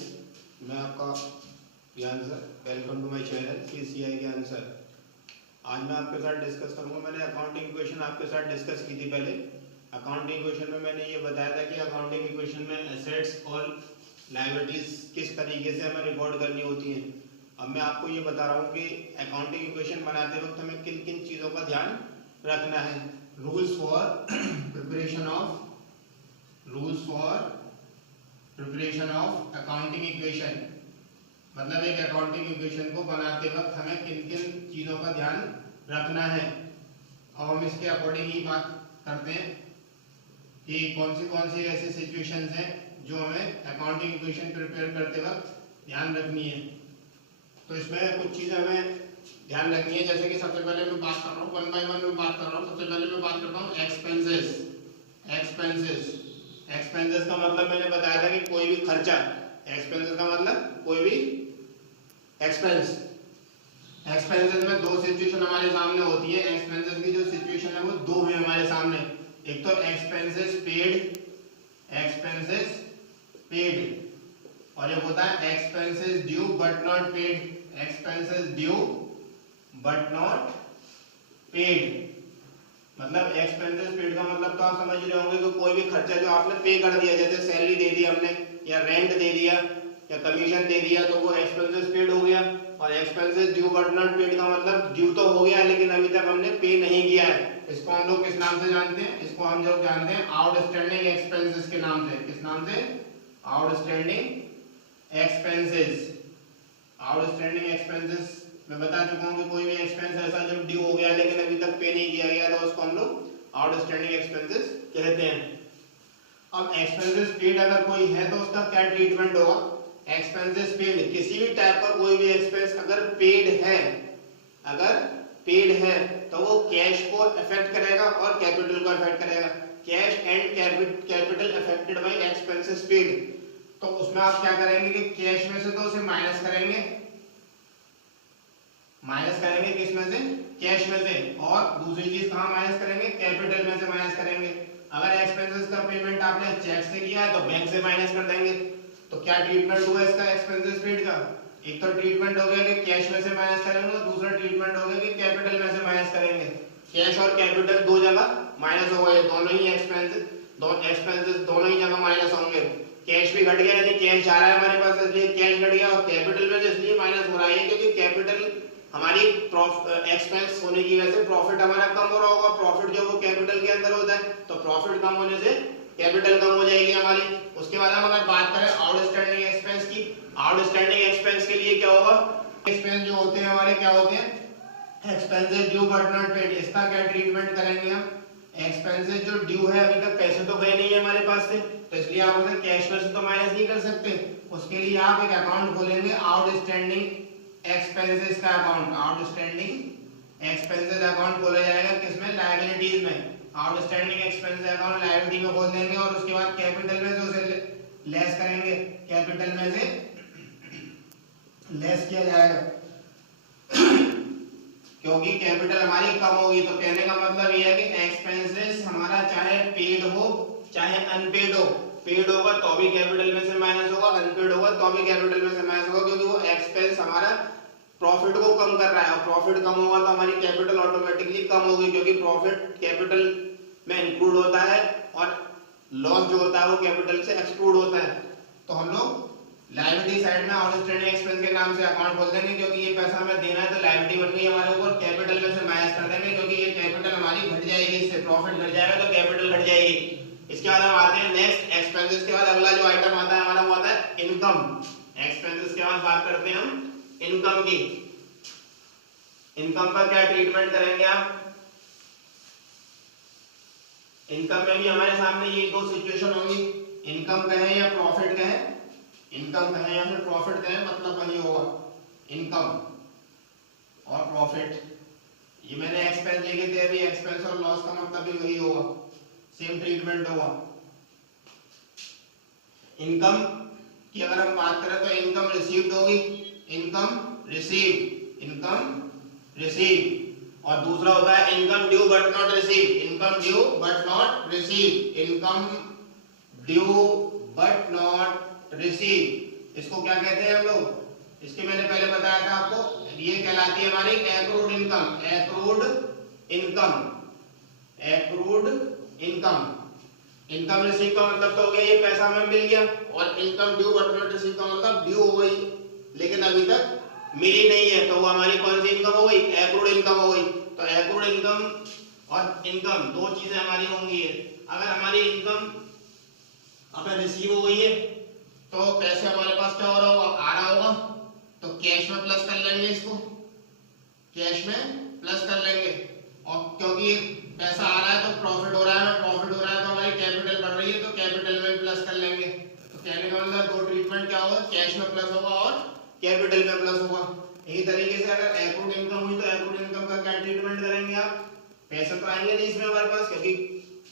Guys, मैं आपका Gyan sir. Welcome to my channel KCI Gyan sir. आज मैं आपके साथ डिस्कस करूंगा। मैंने अकाउंटिंग इक्वेशन आपके साथ डिस्कस की थी पहले। अकाउंटिंग इक्वेशन में मैंने ये बताया था कि अकाउंटिंग इक्वेशन में एसेट्स और लायबिलिटीज किस तरीके से हमें रिकॉर्ड करनी होती हैं। अब मैं आपको ये बता रहा हूँ कि अकाउंटिंग इक्वेशन बनाते वक्त हमें किन किन चीज़ों का ध्यान रखना है। Rules for preparation of accounting equation, मतलब एक अकाउंटिंग इक्वेशन को बनाते वक्त हमें किन किन चीज़ों का ध्यान रखना है। और हम इसके अकॉर्डिंग ही बात करते हैं कि कौन सी ऐसी सिचुएशंस हैं जो हमें अकाउंटिंग इक्वेशन प्रिपेयर करते वक्त ध्यान रखनी है। तो इसमें कुछ चीज़ें हमें ध्यान रखनी है, जैसे कि सबसे पहले मैं बात कर रहा हूँ, वन बाय वन में बात कर रहा हूँ। सबसे पहले मैं बात करता हूँ एक्सपेंसेस का मतलब मैंने बताया था कि कोई भी खर्चा। एक्सपेंसेस का मतलब कोई भी एक्सपेंसेस में दो सिचुएशन हमारे सामने होती है। एक्सपेंसेस की जो सिचुएशन है वो दो है हमारे सामने। एक तो एक्सपेंसेस पेड और एक होता है expenses due but not paid. Expenses due but not paid मतलब एक्सपेंसेस पेड का मतलब तो आप समझ रहे होंगे कि कोई भी खर्चा जो आपने पे कर दिया, जैसे सैलरी दे दी हमने या रेंट दे दिया या कमीशन दे दिया, तो वो एक्सपेंसेस पेड हो गया। और expenses due but not paid का मतलब ड्यू तो हो गया लेकिन अभी तक हमने पे नहीं किया है। इसको हम लोग किस नाम से जानते हैं? इसको हम लोग जानते हैं आउटस्टैंडिंग एक्सपेंसेस के नाम से। किस नाम से? Outstanding expenses. मैं बता चुका हूँ कि कोई भी एक्सपेंस ऐसा जो ड्यू हो गया लेकिन अभी तक पे नहीं किया गया तो उसको हम लोग आउटस्टैंडिंग एक्सपेंसेस कहते हैं। अब एक्सपेंसेस पेड अगर कोई है तो उसका क्या ट्रीटमेंट होगा? एक्सपेंसेस पेड, किसी भी टाइप का कोई भी एक्सपेंस अगर पेड है तो वो कैश को अफेक्ट करेगा और कैपिटल को अफेक्ट करेगा। Cash and capital affected by expenses paid. तो उसमें आप क्या करेंगे कि कैश में से तो उसे माइनस करेंगे किस में से? कैश में से। और दूसरी चीज कहां माइनस करेंगे? कैपिटल में से माइनस करेंगे। अगर एक्सपेंसेस का पेमेंट आपने चेक से किया है तो बैंक से माइनस कर देंगे। तो क्या ट्रीटमेंट हुआ इसका एक्सपेंसेस पेड का? एक तो ट्रीटमेंट हो गया कि कैश में से माइनस करेंगे और दूसरा ट्रीटमेंट हो गया कि कैपिटल में से माइनस करेंगे। कैश और कैपिटल दो जगह माइनस हो गए, दोनों ही एक्सपेंसेस दोनों ही जगह माइनस होंगे। कैश भी घट गया यानी कैश जा रहा है हमारे पास, इसलिए कैश घट गया। और कैपिटल में इसलिए माइनस हो रहा है क्योंकि कैपिटल हमारी एक्सपेंस होने की वजह से प्रॉफिट हमारा कम हो रहा होगा। प्रॉफिट जो वो कैपिटल के अंदर होता है, तो प्रॉफिट कम होने से कैपिटल कम हो जाएगी हमारी। उसके बाद हम अगर बात करें आउटस्टैंडिंग एक्सपेंस की, आउटस्टैंडिंग एक्सपेंस के लिए क्या होगा? एक्सपेंस जो होते हैं हमारे क्या होते हैं? Expenses due but not paid. इसका क्या ट्रीटमेंट करेंगे हम? एक्सपेंसेस जो ड्यू है, अभी तक पैसे तो गए नहीं है हमारे पास से, तो इसलिए आप उसे कैश में से तो माइनस नहीं कर सकते। उसके लिए आप एक अकाउंट खोलेंगे आउटस्टैंडिंग एक्सपेंसेस का अकाउंट। आउटस्टैंडिंग एक्सपेंसेस अकाउंट खोला जाएगा किसमें? लायबिलिटीज में। आउटस्टैंडिंग एक्सपेंसेस अकाउंट लायबिलिटी में खोल देंगे और उसके बाद कैपिटल में से उसे लेस करेंगे। कैपिटल में से लेस किया जाएगा क्योंकि कैपिटल हमारी कम होगी। तो कहने का मतलब यह है कि एक्सपेंसेस हमारा चाहे पेड हो चाहे अनपेड हो, पेड होगा तो भी कैपिटल में से माइनस होगा, अनपेड होगा तो भी कैपिटल में से माइनस होगा, क्योंकि वो एक्सपेंस हमारा प्रॉफिट को कम कर रहा है। और प्रॉफिट कम होगा तो हमारी कैपिटल ऑटोमेटिकली कम होगी, क्योंकि प्रॉफिट कैपिटल में इंक्लूड होता है और लॉस जो होता है वो कैपिटल से एक्सक्लूड होता है। तो हम लोग लायबिलिटी साइड में आउटस्टैंडिंग एक्सपेंस के नाम से अकाउंट खोल देंगे, क्योंकि ये पैसा हमें देना है तो लायबिलिटी बन गई हमारे ऊपर। कैपिटल में से माइनस कर देंगे क्योंकि ये कैपिटल हमारी घट जाएगी, इससे प्रॉफिट घट जाएगा तो कैपिटल घट जाएगी। इसके बाद हम आते हैं नेक्स्ट एक्सपेंसेस के बाद अगला जो आइटम आता है हमारा वो आता है इनकम। एक्सपेंसेस के बाद बात करते हैं हम इनकम की। इनकम का क्या ट्रीटमेंट करेंगे आप? इनकम में भी हमारे सामने ये दो सिचुएशन होंगी, इनकम कहें या प्रॉफिट कहें। इनकम कहें या फिर प्रॉफिट कहें, मतलब वही होगा इनकम और प्रॉफिट। ये मैंने एक्सपेंस लिखे थे अभी, एक्सपेंस और लॉस का मतलब भी वही होगा, सेम ट्रीटमेंट होगा। इनकम की अगर हम बात करें तो इनकम रिसीव्ड होगी, इनकम रिसीव। और दूसरा होता है income due but not receive. Income due but not receive, income due but not receive. इसको क्या कहते हैं हम लोग, इसके मैंने पहले बताया था आपको, ये कहलाती है हमारी accrued income. Accrued income, accrued income. Income receive का मतलब तो हो गया ये पैसा हमें मिल गया, और इनकम ड्यू बट रिसीव का मतलब ड्यू हो गई लेकिन अभी तक मिली नहीं है, तो वो हमारी कौन सी इनकम हो गई, एक्रूड इनकम हो गई। तो एक्रूड इनकम और इनकम दो चीजें हमारी होंगी। अगर हमारी इनकम अगर रिसीव हो गई है तो पैसे हमारे पास क्या हो रहा होगा, आ रहा होगा, तो कैश में प्लस कर लेंगे, इसको कैश में प्लस कर लेंगे। और क्योंकि पैसा आ रहा है तो प्रॉफिट हो रहा है, प्रॉफिट हो रहा है तो हमारी कैपिटल बढ़ रही है, तो कैपिटल में प्लस कर लेंगे। तो कहने का मतलब दो ट्रीटमेंट क्या होगा, कैश में प्लस होगा और कैपिटल में प्लस होगा। यही तरीके से अगर एक्रूड इनकम हुई तो एक्रूड इनकम का क्या ट्रीटमेंट करेंगे आप, पैसे तो आएंगे नहीं इसमें हमारे पास क्योंकि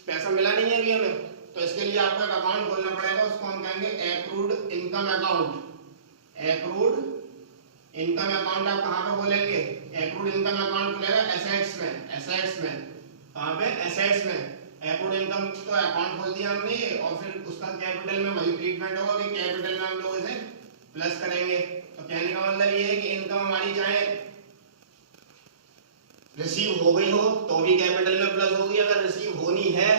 पैसा मिला नहीं है अभी हमें, तो इसके लिए आपको एक अकाउंट खोलना पड़ेगा, उसको हम कहेंगे accrued income account. Accrued income account आप कहां पे खोलेंगे, एक्रूड इनकम अकाउंट खुलेगा एसेट्स में। एसेट्स में कहां पे, एसेट्स में। एक्रूड इनकम तो अकाउंट खोल दिया हमने और फिर उसका कैपिटल में वही ट्रीटमेंट होगा कि कैपिटल में हम लोग इसे प्लस करेंगे। तो कहने का मतलब ये है कि इनकम हमारी चाहे रिसीव हो गई हो तो भी कैपिटल में प्लस होगी, अगर रिसीव होनी है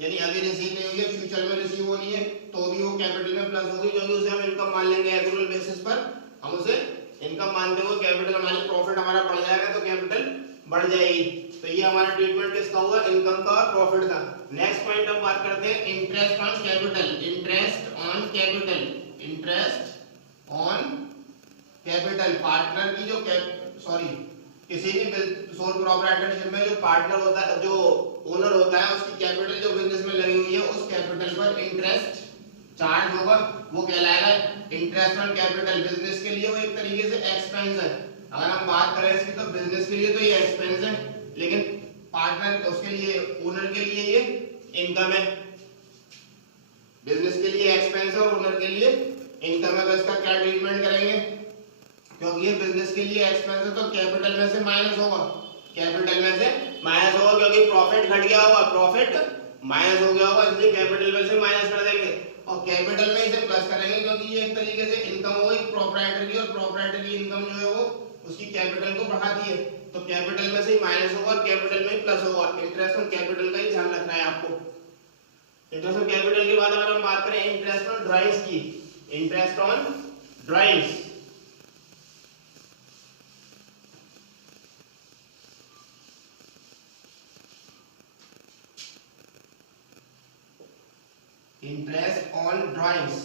यानी अभी रिसीव नहीं हुई है फ्यूचर में रिसीव होनी है तो भी वो कैपिटल में प्लस होगी, क्योंकि उसे हम इनकम मान लेंगे एक्रूअल बेसिस पर। हम उसे इनकम मानते हुए कैपिटल हमारी प्रॉफिट हमारा बढ़ जाएगा तो कैपिटल बढ़ जाएगी। तो ये हमारा ट्रीटमेंट किसका हुआ, इनकम का और प्रॉफिट का। नेक्स्ट पॉइंट हम बात करते हैं interest on capital. Interest on capital, interest on capital. Partner की जो किसी भी सोल प्रोप्राइटरशिप में जो पार्टनर होता है, जो ओनर होता है, उसकी कैपिटल जो बिजनेस में लगी हुई है उस कैपिटल पर इंटरेस्ट चार्ज होगा, वो कहलाएगा इंटरेस्ट ऑन कैपिटल। बिजनेस के लिए वो एक तरीके से एक्सपेंस है। अगर हम बात करें इसकी तो बिजनेस के लिए तो ये एक्सपेंस है, लेकिन पार्टनर उसके लिए, ओनर के लिए ये इनकम है। बिजनेस के लिए एक्सपेंस है और ओनर के लिए इनकम है। तो इसका क्या ट्रीटमेंट करेंगे, क्योंकि ये बिजनेस के लिए एक्सपेंस है तो कैपिटल में से माइनस होगा, कैपिटल में से माइनस होगा, क्योंकि प्रॉफिट घट गया होगा, प्रॉफिट माइनस हो गया होगा, इसलिए कैपिटल में से माइनस कर देंगे और कैपिटल में इसे प्लस करेंगे, क्योंकि ये एक तरीके से इनकम हो गई प्रोप्राइटर की, और प्रोप्राइटर की इनकम जो है वो उसकी कैपिटल को बढ़ाती है, तो कैपिटल में से ही माइनस होगा और कैपिटल में ही प्लस होगा। इंटरेस्ट ऑन कैपिटल का ही ध्यान रखना है आपको। इंटरेस्ट ऑन कैपिटल के बाद अगर हम बात करें इंटरेस्ट ऑन ड्राइंग्स की, interest on drawings. Interest on drawings,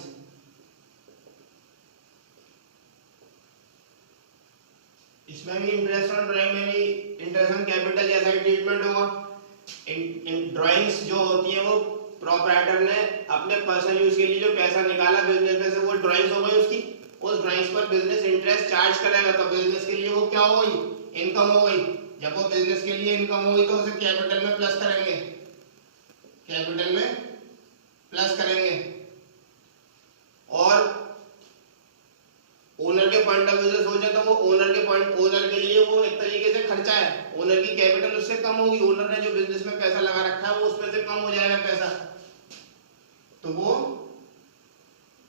इसमें भी इंटरेस्ट ऑन ड्राइंग में भी इंटरेस्ट ऑन कैपिटल जैसा ही ट्रीटमेंट होगा। ड्राइंग्स जो होती है वो प्रोप्राइटर ने अपने पर्सनल यूज के लिए जो पैसा निकाला बिजनेस में से, वो ड्राइंग्स हो गई उसकी, उस ड्राइंग्स पर बिजनेस इंटरेस्ट चार्ज करेगा, तो बिजनेस के लिए वो क्या हो गई, इनकम हो गई। जब वो बिजनेस के लिए इनकम हो गई तो उसे कैपिटल में प्लस करेंगे, कैपिटल में प्लस करेंगे। और ओनर के पॉइंट ऑफ व्यू से सोचे तो वो ओनर के लिए वो एक तरीके से खर्चा है, ओनर की कैपिटल उससे कम होगी, ओनर ने जो बिजनेस में पैसा लगा रखा है वो उसमें से कम हो जाएगा पैसा, तो वो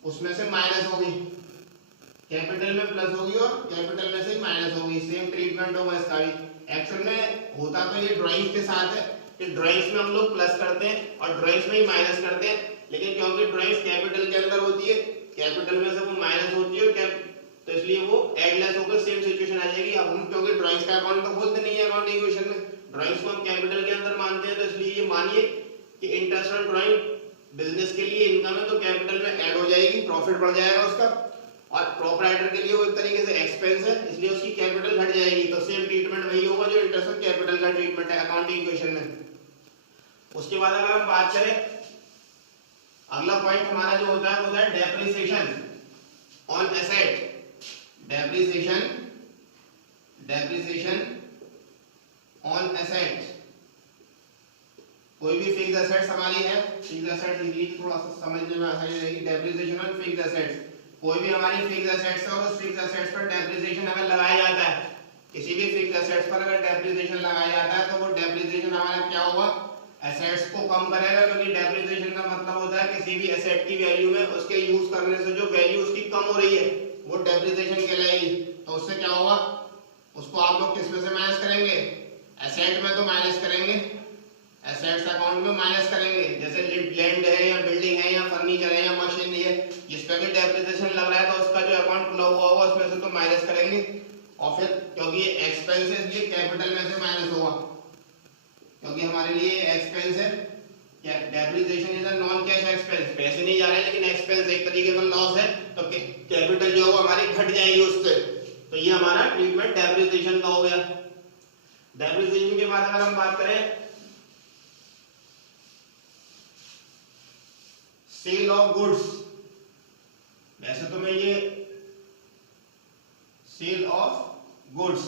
उसमें से माइनस होगी, कैपिटल में प्लस होगी और कैपिटल में से माइनस होगी। सेम ट्रीटमेंट होगा इसका भी। एक्चुअल में होता तो ये ड्राइंग्स के साथ है कि ड्राइंग्स में हम लोग प्लस करते हैं और ड्राइंग्स में ही माइनस करते हैं, लेकिन क्योंकि ड्राइंग्स कैपिटल के अंदर होती है, कैपिटल में से वो माइनस होती है, तो इसलिए वो एडलेस होकर सेम सिचुएशन आ जाएगी। अब हम क्योंकि ड्राइंग्स का अकाउंट तो खोलते नहीं है अकाउंट इक्वेशन में, ड्राइंग्स को हम कैपिटल के अंदर मानते हैं, तो इसलिए ये मानिए कि इंटरेस्ट ऑन ड्राइंग बिजनेस के लिए इनकम है तो कैपिटल में ऐड हो जाएगी, प्रॉफिट बढ़ जाएगा उसका, और प्रोप्राइटर के लिए वो एक तरीके से एक्सपेंस है इसलिए उसकी कैपिटल घट जाएगी। तो सेम ट्रीटमेंट वही होगा जो इंटरेस्ट ऑन कैपिटल का ट्रीटमेंट है अकाउंटिंग इक्वेशन में। उसके बाद अगर हम बात करें, अगला पॉइंट हमारा जो होता है वो है depreciation on asset. Depreciation on asset, कोई भी फिक्स्ड एसेट्स हमारी है, फिक्स्ड एसेट्स इजीली थोड़ा सा समझने में आसानी रहेगी। डेप्रिसिएशन ऑन फिक्स्ड एसेट्स, कोई भी हमारी फिक्स्ड एसेट्स है और उस फिक्स्ड एसेट्स पर डेप्रिसिएशन अगर लगाया जाता है, किसी भी फिक्स्ड एसेट्स पर अगर डेप्रिसिएशन लगाया जाता है तो वो डेप्रिसिएशन हमारा क्या होगा, एसेट्स को कम करेगा, क्योंकि डेप्रिसिएशन का मतलब होता है किसी भी एसेट की वैल्यू में उसके यूज करने से जो वैल्यू उसकी कम हो रही है वो डेप्रिसिएशन कहलाएगी। तो उससे क्या होगा, उसको आप लोग किस में से माइनस करेंगे, एसेट में तो माइनस करेंगे, एसेट्स अकाउंट में माइनस करेंगे। जैसे लैंड है या बिल्डिंग है या फर्नीचर है या मशीनरी है जिस पे भी डेप्रिसिएशन लग रहा है तो उसका जो अकाउंट खुला हुआ होगा उसमें से तो माइनस करेंगे। और फिर क्योंकि ये एक्सपेंस है इसलिए कैपिटल में से माइनस होगा, क्योंकि हमारे लिए एक्सपेंस है। Depreciation is a non cash expense, पैसे नहीं जा रहे लेकिन एक्सपेंस एक तरीके का लॉस है, तो कैपिटल जो होगा हमारी घट जाएगी उससे। तो ये हमारा ट्रीटमेंट डेप्रिसिएशन का हो गया। डेप्रिसिएशन के बाद अगर हम बात करें सेल ऑफ गुड्स, वैसे तो मैं ये सेल ऑफ गुड्स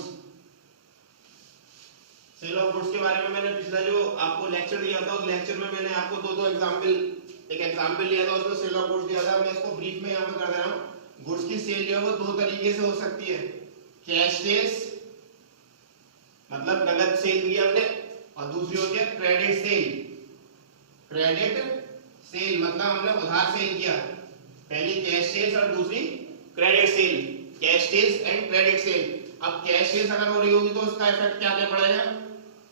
के बारे में मैंने पिछला जो आपको लेक्चर दिया था उस लेक्चर में मैंने आपको दो एग्जांपल, एक एग्जांपल लिया था उसमें सेल ऑफ गुड्स दिया था। मैं इसको ब्रीफ में यहाँ पे कर दे रहा हूँ। गुड्स की सेल जो है वो दो तरीके से हो सकती है, कैश सेल्स मतलब नगद सेल की हमने, और दूसरी होती है क्रेडिट सेल। क्रेडिट सेल मतलब हमने उधार सेल किया, पहली कैश सेल्स और दूसरी credit sale, cash sales and credit sale. अब कैश सेल्स अगर हो रही होगी तो उसका इफेक्ट क्या क्या पड़ेगा,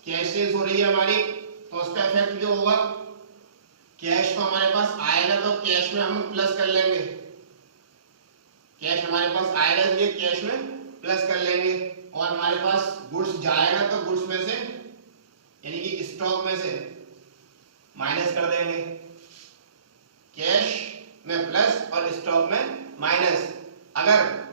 कैश सेल्स हो रही है हमारी तो उसका इफेक्ट जो होगा, कैश तो हमारे पास आएगा तो कैश में हम प्लस कर लेंगे, कैश हमारे पास आएगा इसलिए कैश में प्लस कर लेंगे, और हमारे पास गुड्स जाएगा तो गुड्स में से यानी कि स्टॉक में से माइनस कर देंगे, कैश में प्लस और स्टॉक में माइनस। अगर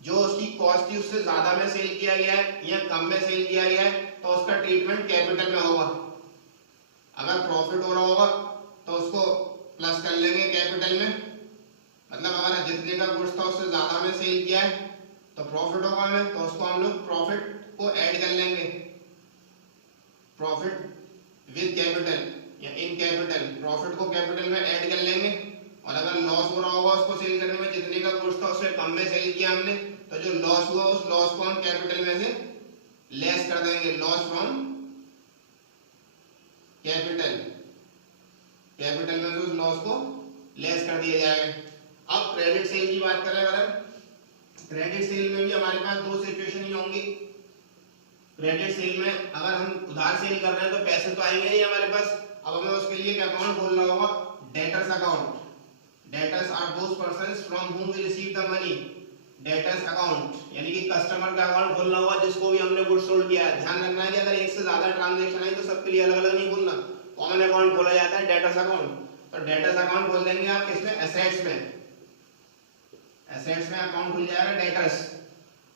जो उसकी कॉस्ट थी उससे ज्यादा में सेल किया गया है या कम में सेल किया गया है तो उसका ट्रीटमेंट कैपिटल में होगा। अगर प्रॉफिट हो रहा होगा तो उसको प्लस कर लेंगे कैपिटल में, मतलब अगर जितने का गुड्स था उससे ज्यादा में सेल किया है तो प्रॉफिट होगा हमें, तो उसको हम लोग प्रॉफिट को ऐड कर लेंगे, प्रॉफिट विद कैपिटल या इन कैपिटल, प्रॉफिट को कैपिटल में ऐड कर लेंगे। और अगर लॉस हो रहा होगा उसको सेल करने में, जितने का गुड्स था उससे कम में सेल किया हमने, तो जो लॉस हुआ उस लॉस को हम कैपिटल में से लेस कर देंगे, लॉस फ्रॉम कैपिटल, कैपिटल में से उस लॉस को लेस कर दिया जाएगा। अब क्रेडिट सेल की बात करें, अगर क्रेडिट सेल में भी हमारे पास दो सिचुएशन ही होंगी। क्रेडिट सेल में अगर हम उधार सेल कर रहे हैं तो पैसे तो आएंगे नहीं हमारे पास, अब हमें उसके लिए एक अकाउंट खोलना होगा, debtors account. Debtors are those persons from whom we receive the money, debtors account यानी कि कस्टमर का अकाउंट खोलना होगा जिसको भी हमने गुड्स सोल्ड किया है। ध्यान रखना है कि अगर एक से ज्यादा ट्रांजैक्शन आई तो सबके लिए अलग अलग नहीं खोलना, कॉमन अकाउंट खोला जाता है डेटर्स अकाउंट। तो डेटर्स अकाउंट खोल देंगे आप किसमें, एसेट्स में, एसेट्स में अकाउंट खुल जाएगा डेटर्स।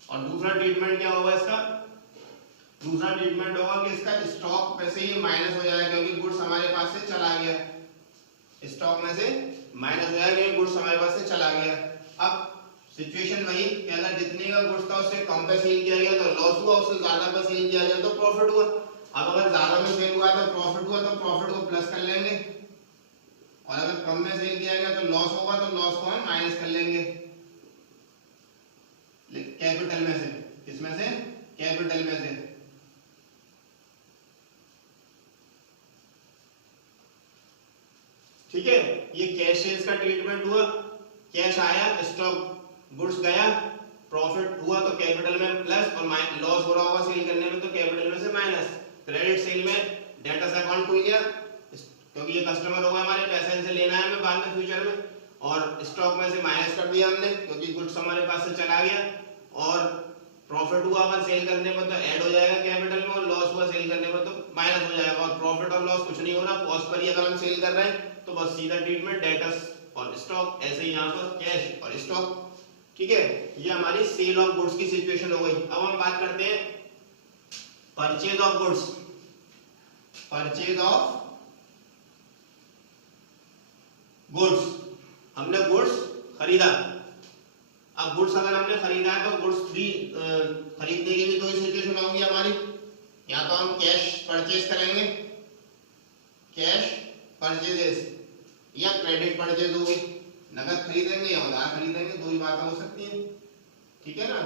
और दूसरा ट्रीटमेंट क्या होगा इसका, दूसरा ट्रीटमेंट होगा कि इसका स्टॉक में से ये माइनस हो जाएगा क्योंकि गुड्स हमारे पास से चला गया, स्टॉक में से माइनस हो जाएगा क्योंकि गुड्स हमारे पास से चला गया। अब सिचुएशन वही कि अगर जितने का गुड्स था उससे कम पे सेल किया गया तो लॉस हुआ, उससे ज्यादा पे सेल किया गया तो प्रॉफिट हुआ। अब अगर ज्यादा में सेल हुआ तो प्रॉफिट हुआ, तो प्रॉफिट को प्लस कर लेंगे, और अगर कम में सेल किया गया तो लॉस होगा तो लॉस को हम माइनस कर लेंगे कैपिटल में से, किसमें से, कैपिटल में से। ठीक है, ये कैश सेल्स का ट्रीटमेंट हुआ, कैश आया, स्टॉक गुड्स गया, प्रॉफिट हुआ तो कैपिटल में प्लस, और लॉस हो रहा होगा सेल करने में तो कैपिटल में से माइनस। क्रेडिट सेल में डेटर्स अकाउंट खुल गया क्योंकि ये कस्टमर होगा हमारे, पैसे इनसे लेना है हमें बाद में फ्यूचर में, और स्टॉक में से माइनस कर दिया हमने क्योंकि गुड्स हमारे पास से चला गया, और प्रॉफिट हुआ अगर सेल करने पर तो ऐड हो जाएगा कैपिटल में, और लॉस हुआ सेल करने पर तो माइनस हो जाएगा। और प्रॉफिट और लॉस कुछ नहीं हो रहा, कॉस्ट पर ही अगर हम सेल कर रहे हैं तो बस सीधा ट्रीटमेंट डेटर्स और स्टॉक, ऐसे ही यहाँ पर कैश और स्टॉक। ठीक है, ये हमारी सेल ऑफ गुड्स की सिचुएशन हो गई। अब हम बात करते हैं purchase of goods. Purchase of goods, हमने गुड्स खरीदा। अब गुड्स अगर हमने खरीदा है तो गुड्स भी खरीदने की भी दो सिचुएशन होगी हमारी, या तो हम कैश परचेज करेंगे, कैश परचेजेस, या क्रेडिट परचेज होगी, नगद खरीदेंगे या उधार खरीदेंगे, दो ही बातें हो सकती हैं। ठीक है ना,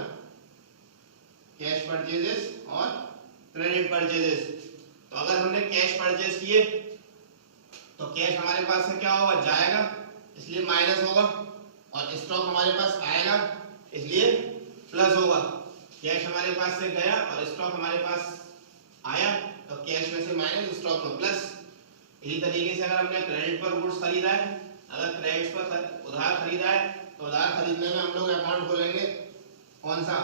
कैश परचेजेस और क्रेडिट परचेजेस। तो अगर हमने कैश परचेज किए तो कैश हमारे पास से क्या होगा, जाएगा, इसलिए माइनस होगा, और स्टॉक हमारे पास आएगा इसलिए प्लस होगा। कैश हमारे पास से गया और स्टॉक हमारे पास आया तो कैश में से माइनस, स्टॉक में प्लस। इसी तरीके से अगर हमने क्रेडिट पर गुड्स खरीदा है, अगर क्रेडिट पर उधार खरीदा है तो उधार खरीदने में हम लोग अकाउंट खोलेंगे, कौन सा,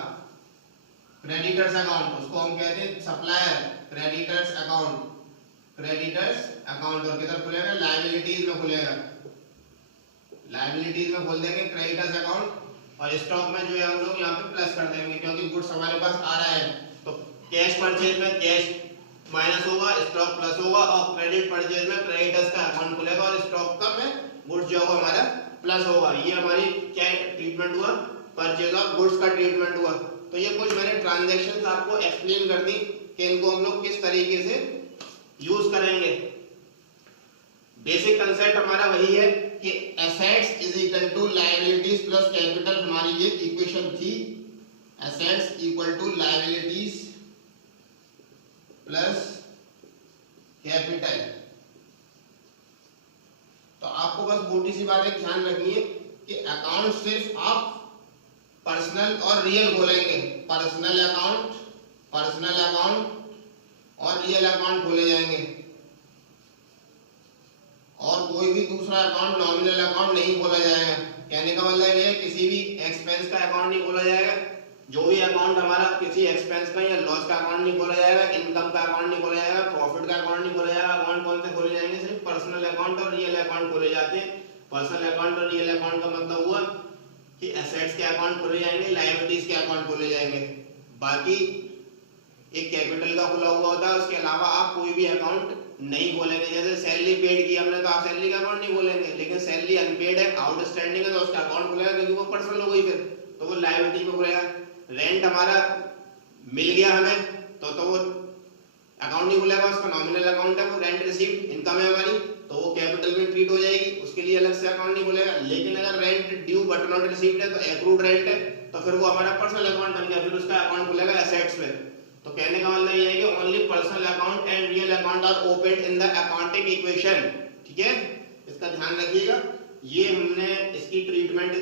क्रेडिटर्स अकाउंट, उसको हम कहते हैं supplier creditors account, creditors account. और किधर खुलेगा, लायबिलिटीज में खुलेगा, लायबिलिटीज में खोल देंगे क्रेडिटर्स अकाउंट, और स्टॉक में जो है हम लोग यहाँ पे प्लस कर देंगे क्योंकि गुड्स हमारे पास आ रहा है। तो कैश परचेज में कैश माइनस होगा, स्टॉक प्लस होगा, और क्रेडिट परचेज में क्रेडिटर्स का अकाउंट खुलेगा और स्टॉक का में गुड्स जो होगा हमारा प्लस होगा। ये हमारी क्या ट्रीटमेंट हुआ, परचेज ऑफ गुड्स का ट्रीटमेंट हुआ। तो ये कुछ मैंने ट्रांजैक्शंस आपको एक्सप्लेन कर दी कि इनको हम लोग किस तरीके से यूज करेंगे। बेसिक कंसेप्ट हमारा वही है कि assets is equal to liabilities plus capital, हमारी ये इक्वेशन थी, assets equal to liabilities plus capital. तो आपको बस मोटी सी बात एक ध्यान रखनी है कि अकाउंट सिर्फ आप पर्सनल और रियल खोलेंगे, पर्सनल अकाउंट और रियल अकाउंट खोले जाएंगे, और कोई भी दूसरा अकाउंट नॉमिनल अकाउंट नहीं खोला जाएगा। कहने का मतलब ये है किसी भी एक्सपेंस का अकाउंट नहीं खोला जाएगा, जो भी अकाउंट हमारा किसी एक्सपेंस का या लॉस का अकाउंट नहीं खोला जाएगा, इनकम का अकाउंट नहीं खोला जाएगा, प्रॉफिट का अकाउंट नहीं खोला जाएगा। अकाउंट कौन से खोले जाएंगे, सिर्फ पर्सनल अकाउंट और रियल अकाउंट खोले जाते हैं। पर्सनल अकाउंट और रियल अकाउंट का मतलब हुआ कि एसेट्स के अकाउंट खोले जाएंगे, लायबिलिटीज के अकाउंट खोले जाएंगे, बाकी एक कैपिटल का खुला हुआ होता है, उसके अलावा आप कोई भी अकाउंट नहीं खोलेंगे। जैसे सैलरी पेड की हमने तो आप सैलरी का अकाउंट नहीं खोलेंगे, लेकिन सैलरी अनपेड है, आउटस्टैंडिंग है, तो उसका अकाउंट खुलेगा क्योंकि वो पर्सनल हो गई, फिर तो वो लायबिलिटी में खुलेगा। रेंट हमारा मिल गया हमें तो वो अकाउंट नहीं खुलेगा, उसका नॉमिनल अकाउंट है, वो रेंट रिसीव्ड इनकम है हमारी, तो वो कैपिटल में ट्रीट हो जाएगी, उसके लिए अलग से अकाउंट नहीं खुलेगा। लेकिन अगर rent due but not received है, तो एक्रूड रेंट है, तो फिर वो हमारा पर्सनल अकाउंट बन गया, फिर उसका अकाउंट खुलेगा एसेट्स में। तो कहने का मतलब ये है कि only personal account and real account are opened in the accounting equation. ठीक है, इसका ध्यान रखिएगा। ये हमने इसकी ट्रीटमेंट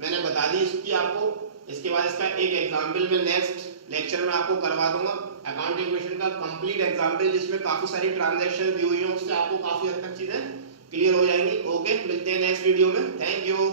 मैंने बता दी इसकी आपको। इसके बाद इसका एक एग्जांपल मैं नेक्स्ट लेक्चर में आपको करवा दूंगा, अकाउंटिंग इक्वेशन का कंप्लीट एग्जांपल, जिसमें काफी सारी ट्रांजैक्शन दी हुई है, उससे आपको काफी हद तक चीजें क्लियर हो जाएंगी। ओके, मिलते हैं नेक्स्ट वीडियो में। Thank you.